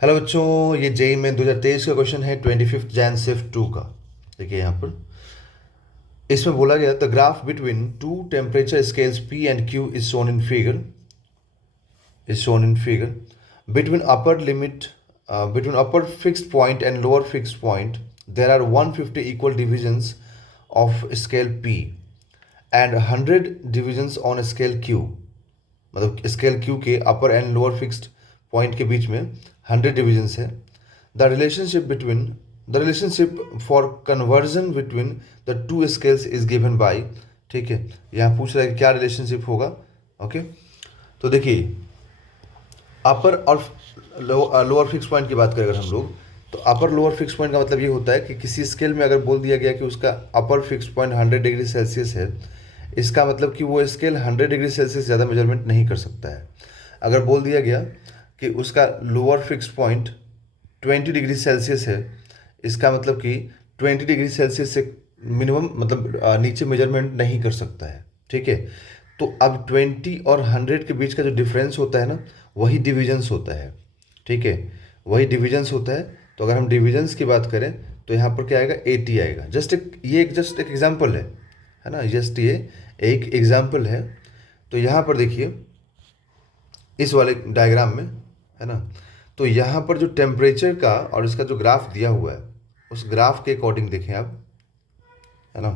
Hello बच्चों, ये JEE में 2023 का क्वेश्चन है 25 जैन सिर्फ 2 का। देखिए यहाँ पर इसमें बोला गया the graph between two temperature scales P and Q is shown in figure between upper limit between upper fixed point and lower fixed point there are 150 equal divisions of scale p and 100 divisions on scale q। मतलब scale Q के अपर and lower fixed point के बीच में 100 divisions है। The relationship for conversion between the two scales is given by. ठीक है, यहाँ पूछ रहा है कि क्या रिलेशनशिप होगा। ओके, तो देखिए अपर और लोअर फिक्स पॉइंट की बात करें अगर हम लोग, तो अपर लोअर फिक्स पॉइंट का मतलब ये होता है कि किसी स्केल में अगर बोल दिया गया कि उसका upper fix point 100 degree Celsius है, इसका मतलब कि वो स्केल 100 डिग्री सेल्सियस ज़्यादा मेजरमेंट नहीं कर सकता है। अगर बोल दिया गया कि उसका lower fix point 20 degree Celsius है, इसका मतलब कि 20 डिग्री सेल्सियस से मिनिमम मतलब नीचे मेजरमेंट नहीं कर सकता है। ठीक है, तो अब 20 और 100 के बीच का जो डिफरेंस होता है ना, वही डिविजन्स होता है। ठीक है, वही डिविजन्स होता है। तो अगर हम डिविजन्स की बात करें तो यहाँ पर क्या आएगा, 80 आएगा। जस्ट एक एग्जाम्पल है ना, जस्ट ये एक एग्जाम्पल है। तो यहाँ पर देखिए इस वाले डायग्राम में, है ना, तो यहाँ पर जो टेम्परेचर का और इसका जो ग्राफ दिया हुआ है, उस ग्राफ के अकॉर्डिंग देखें आप, है ना,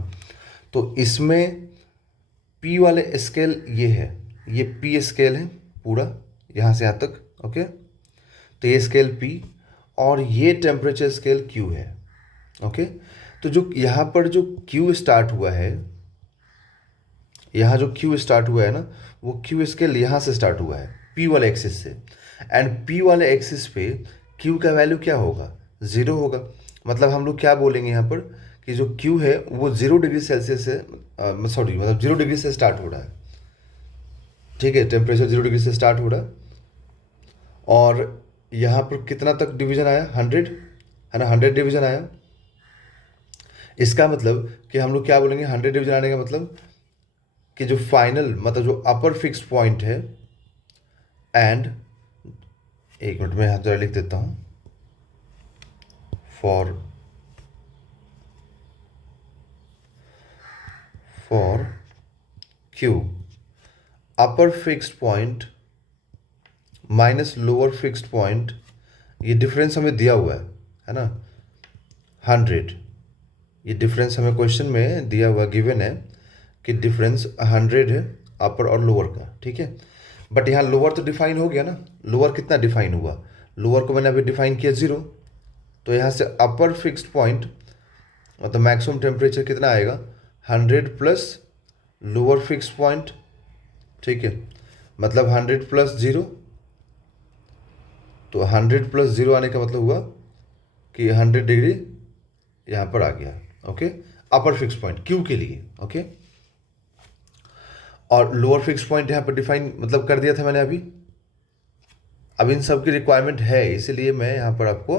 तो इसमें पी वाले स्केल ये है, ये पी स्केल है पूरा यहाँ से यहाँ तक। ओके, तो ये स्केल पी और ये टेम्परेचर स्केल क्यू है। ओके, तो जो यहाँ पर जो क्यू स्टार्ट हुआ है, यहाँ जो क्यू स्टार्ट हुआ है ना, वो क्यू स्केल यहाँ से स्टार्ट हुआ है पी वाले एक्सिस से। एंड पी वाले एक्सिस पे क्यू का वैल्यू क्या होगा, ज़ीरो होगा। मतलब हम लोग क्या बोलेंगे यहाँ पर कि जो क्यू है वो 0 डिग्री सेल्सियस से, सॉरी मतलब 0 डिग्री से स्टार्ट हो रहा है। ठीक है, टेम्परेचर 0 डिग्री से स्टार्ट हो रहा है और यहाँ पर कितना तक डिवीजन आया, 100, है ना, 100 डिवीजन आया। इसका मतलब कि हम लोग क्या बोलेंगे, 100 डिवीजन आने का मतलब कि जो फाइनल मतलब जो अपर फिक्स्ड पॉइंट है एंड, एक मिनट में यहाँ जरा लिख देता हूँ, for for Q upper fixed point minus lower fixed point, ये डिफरेंस हमें दिया हुआ है ना, 100। ये डिफरेंस हमें क्वेश्चन में दिया हुआ गिवन है कि डिफरेंस 100 है अपर और लोअर का। ठीक है, बट यहाँ लोअर तो डिफाइन हो गया ना। लोअर कितना डिफाइन हुआ, लोअर को मैंने अभी डिफाइन किया 0। तो यहाँ से अपर फिक्स्ड पॉइंट मतलब मैक्सिमम टेम्परेचर कितना आएगा, 100 प्लस लोअर फिक्स्ड पॉइंट। ठीक है, मतलब 100 प्लस 0, तो 100 प्लस 0 आने का मतलब हुआ कि 100 डिग्री यहाँ पर आ गया। Okay, upper fix point Q के लिए। ओके, और लोअर फिक्स पॉइंट यहाँ पर डिफाइन मतलब कर दिया था मैंने अभी। अब इन सब की रिक्वायरमेंट है, इसीलिए मैं यहाँ पर आपको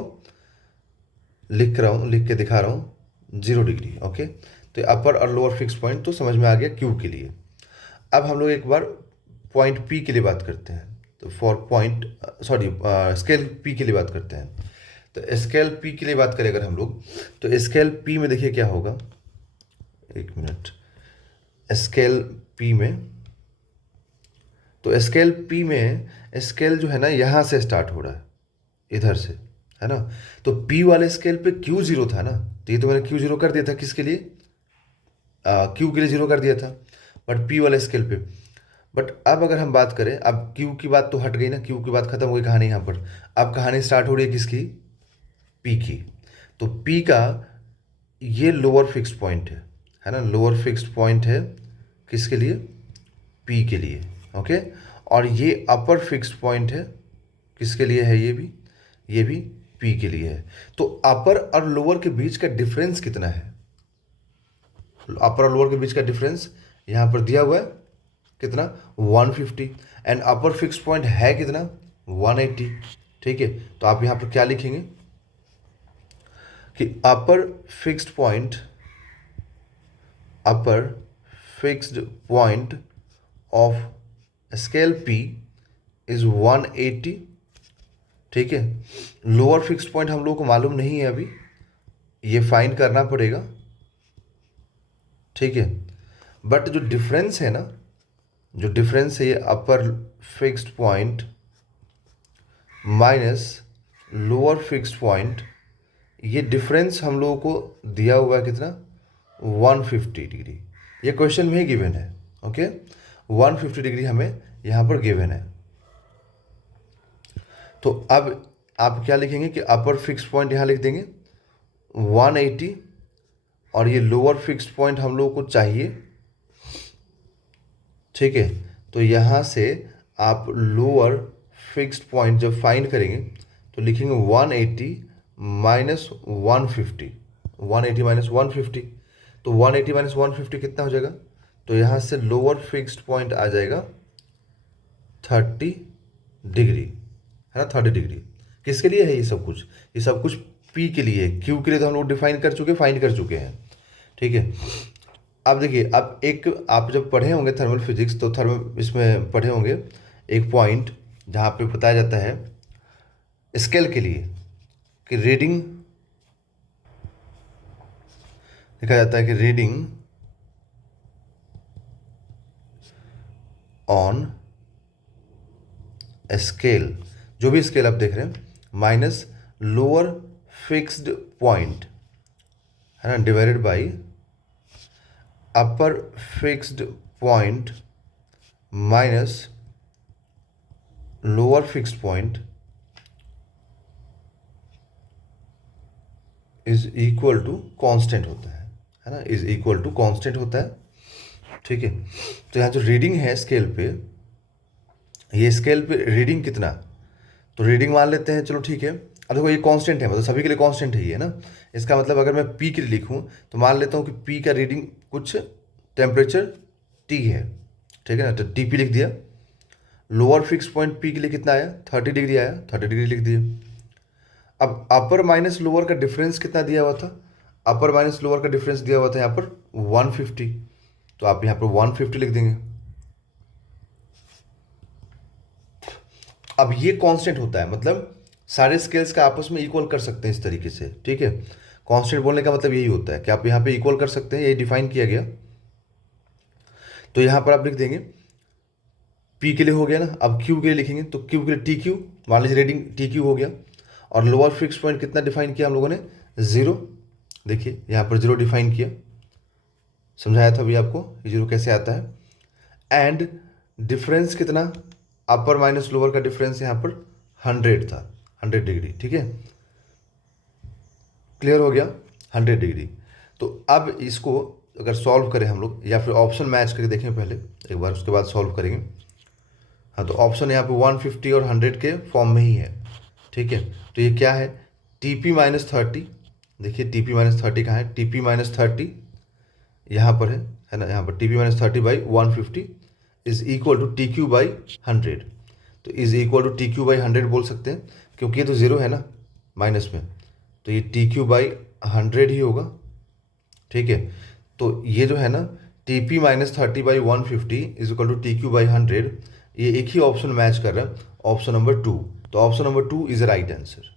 लिख रहा हूँ, लिख के दिखा रहा हूँ 0 डिग्री। ओके, तो अपर और लोअर फिक्स पॉइंट तो समझ में आ गया क्यू के लिए। अब हम लोग एक बार पॉइंट पी के लिए बात करते हैं। तो for point sorry scale P के लिए बात करते हैं। तो स्केल पी के लिए बात करें अगर हम लोग, तो स्केल पी में देखिए क्या होगा, एक मिनट, स्केल पी में, तो स्केल पी में स्केल जो है ना यहाँ से स्टार्ट हो रहा है, इधर से, है ना। तो पी वाले स्केल पे क्यू 0 था ना, तो ये तो मैंने क्यू 0 कर दिया था, किसके लिए, क्यू के लिए 0 कर दिया था, बट पी वाले स्केल पे। बट अब अगर हम बात करें, अब क्यू की बात तो हट गई ना, क्यू की बात खत्म हो गई कहानी यहाँ पर। अब कहानी स्टार्ट हो रही है किसकी, पी की। तो पी का ये लोअर फिक्स पॉइंट है ना, लोअर फिक्स्ड पॉइंट है किसके लिए, पी के लिए। ओके, और ये अपर फिक्स्ड पॉइंट है किसके लिए है, ये भी पी के लिए है। तो अपर और लोअर के बीच का डिफरेंस कितना है, अपर और लोअर के बीच का डिफरेंस यहाँ पर दिया हुआ है कितना, 150। एंड अपर फिक्स पॉइंट है कितना, 180। ठीक है, तो आप यहाँ पर क्या लिखेंगे कि upper fixed point of scale P is 180। ठीक है। लोअर फिक्स्ड पॉइंट हम लोग को मालूम नहीं है अभी, ये फाइंड करना पड़ेगा, ठीक है। बट जो डिफरेंस है ना, जो डिफरेंस है ये upper fixed point minus lower fixed point, ये डिफरेंस हम लोगों को दिया हुआ है कितना, 150 डिग्री। ये क्वेश्चन में ही गिवन है, ओके। 150 डिग्री हमें यहाँ पर गिवन है। तो अब आप क्या लिखेंगे कि अपर फिक्स्ड पॉइंट यहाँ लिख देंगे 180, और ये लोअर फिक्स्ड पॉइंट हम लोगों को चाहिए, ठीक है। तो यहाँ से आप लोअर फिक्स्ड पॉइंट जब फाइंड करेंगे तो लिखेंगे 180 माइनस 150, 180 माइनस 150। तो 180 माइनस 150 कितना हो जाएगा, तो यहाँ से लोअर फिक्स्ड पॉइंट आ जाएगा 30 डिग्री, है ना, 30 डिग्री। किसके लिए है ये सब कुछ, ये सब कुछ पी के लिए है, क्यू के लिए तो हम लोग डिफाइन कर चुके, फाइंड कर चुके हैं, ठीक है। अब देखिए, अब एक आप जब पढ़े होंगे थर्मल फिजिक्स, तो थर्मल इसमें पढ़े होंगे एक पॉइंट जहाँ पे बताया जाता है स्केल के लिए कि रीडिंग, लिखा जाता है कि रीडिंग ऑन स्केल, जो भी स्केल आप देख रहे हैं, माइनस लोअर फिक्स्ड पॉइंट, है ना, divided by upper fixed point minus lower fixed point is equal to constant होता है ना, इज इक्वल टू कांस्टेंट होता है, ठीक है। तो यहाँ जो रीडिंग है स्केल पे, ये स्केल पे रीडिंग कितना, तो रीडिंग मान लेते हैं, चलो ठीक है। अब देखो ये कांस्टेंट है, मतलब सभी के लिए कांस्टेंट है ये ना। इसका मतलब अगर मैं पी के लिए लिखूं तो मान लेता हूँ कि पी का रीडिंग कुछ टेम्परेचर टी है, ठीक है ना, तो टी पी लिख दिया। लोअर फिक्स पॉइंट पी के लिए कितना आया, 30 डिग्री आया, 30 डिग्री लिख दिया। अब अपर माइनस लोअर का डिफरेंस कितना दिया हुआ था, अपर माइनस लोअर का डिफरेंस दिया हुआ था यहाँ पर 150, तो आप यहाँ पर 150 लिख देंगे। अब ये कांस्टेंट होता है, मतलब सारे स्केल्स का आपस में इक्वल कर सकते हैं इस तरीके से, ठीक है। कांस्टेंट बोलने का मतलब यही होता है कि आप यहाँ पे इक्वल कर सकते हैं, यही डिफाइन किया गया। तो यहाँ पर आप लिख देंगे पी के लिए हो गया ना, अब क्यू के लिए लिखेंगे तो क्यू के लिए टी क्यू, मान लीजिए रीडिंग टी क्यू हो गया, और लोअर फिक्स पॉइंट कितना डिफाइन किया हम लोगों ने, 0। देखिए यहाँ पर 0 डिफाइन किया, समझाया था अभी आपको ये 0 कैसे आता है। एंड डिफरेंस कितना, अपर माइनस लोअर का डिफरेंस यहाँ पर 100 था, 100 डिग्री, ठीक है। क्लियर हो गया, 100 डिग्री। तो अब इसको अगर सॉल्व करें हम लोग, या फिर ऑप्शन मैच करके देखें पहले एक बार, उसके बाद सॉल्व करेंगे। हाँ, तो ऑप्शन यहाँ पे 150 और 100 के फॉर्म में ही है, ठीक है। तो ये क्या है, टी पी माइनस 30, देखिए टी पी माइनस 30 कहाँ है, टी पी माइनस 30 यहाँ पर है ना, यहाँ पर T P minus 30 by 150 is equal to T Q by 100। तो is equal to T Q by 100 बोल सकते हैं, क्योंकि ये तो 0 है ना माइनस में, तो ये टी क्यू बाई 100 ही होगा, ठीक है। तो ये जो है ना T P minus 30 by 150 is equal to T Q by 100, ये एक ही ऑप्शन मैच कर रहा है, ऑप्शन नंबर 2। तो option number 2 is right answer.